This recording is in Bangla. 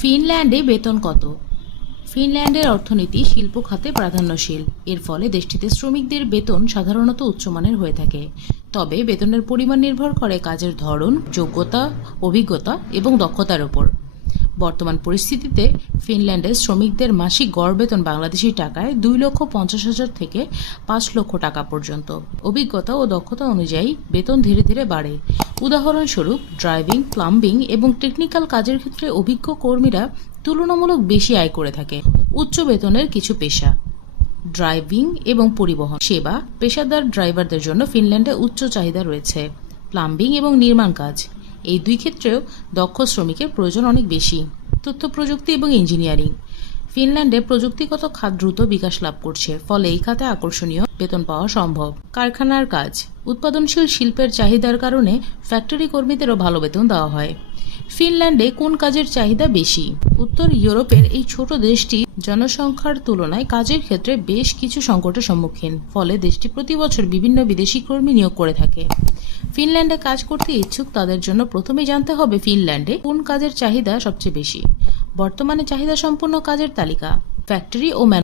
ফিনল্যান্ডে বেতন কত? ফিনল্যান্ডের অর্থনীতি শিল্প খাতে প্রাধান্যশীল। এর ফলে দেশটিতে শ্রমিকদের বেতন সাধারণত উচ্চমানের হয়ে থাকে। তবে বেতনের পরিমাণ নির্ভর করে কাজের ধরন, যোগ্যতা, অভিজ্ঞতা এবং দক্ষতার উপর। বর্তমান পরিস্থিতিতে ফিনল্যান্ডের শ্রমিকদের মাসিক গড় বেতন বাংলাদেশি টাকায় 2,50,000 থেকে 5 লক্ষ টাকা পর্যন্ত। অভিজ্ঞতা ও দক্ষতা অনুযায়ী বেতন ধীরে ধীরে বাড়ে। উদাহরণস্বরূপ, ড্রাইভিং, প্লাম্বিং এবং টেকনিক্যাল কাজের ক্ষেত্রে অভিজ্ঞ কর্মীরা তুলনামূলক বেশি আয় করে থাকে। উচ্চ বেতনের কিছু পেশা: ড্রাইভিং এবং পরিবহন সেবা পেশাদার ড্রাইভারদের জন্য ফিনল্যান্ডে উচ্চ চাহিদা রয়েছে। প্লাম্বিং এবং নির্মাণ কাজ, এই দুই ক্ষেত্রেও দক্ষ শ্রমিকের প্রয়োজন অনেক বেশি। তথ্য প্রযুক্তি এবং ইঞ্জিনিয়ারিং, ফিনল্যান্ডে প্রযুক্তিগত খাত দ্রুত বিকাশ লাভ করছে, ফলে এই খাতে আকর্ষণীয় বেতন পাওয়া সম্ভব। কারখানার কাজ, উৎপাদনশীল শিল্পের চাহিদার কারণে ফ্যাক্টরি কর্মীদেরও ভালো বেতন দেওয়া হয়। ফিনল্যান্ডে কোন কাজের চাহিদা বেশি? উত্তর ইউরোপের এই ছোট দেশটি জনসংখ্যার তুলনায় কাজের ক্ষেত্রে বেশ কিছু সংকটের সম্মুখীন, ফলে দেশটি প্রতি বছর বিভিন্ন বিদেশি কর্মী নিয়োগ করে থাকে। ফিনল্যান্ডে কাজ করতে ইচ্ছুক তাদের জন্য প্রথমেই জানতে হবে ফিনল্যান্ডে কোন কাজের চাহিদা সবচেয়ে বেশি। বর্তমানে চাহিদা সম্পন্ন কাজের তালিকা: ফ্যাক্টরি ও